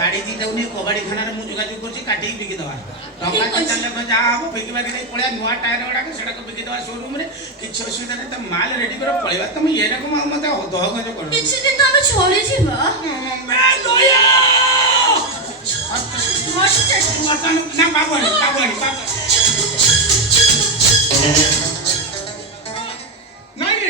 गाड़ी दीटा कबाड़ी खाना जोगाजोग कर काटी बिकिदवा टका 4 लाख जहाँ हम बिकवा के पड़ा नुआ टायर गुड़ाक से बिकिदवा शोरूम में किसी असुविधा नहीं तो माल रेडी कर पड़ेगा तुम ये रकम मत दहगज कर ना बाबू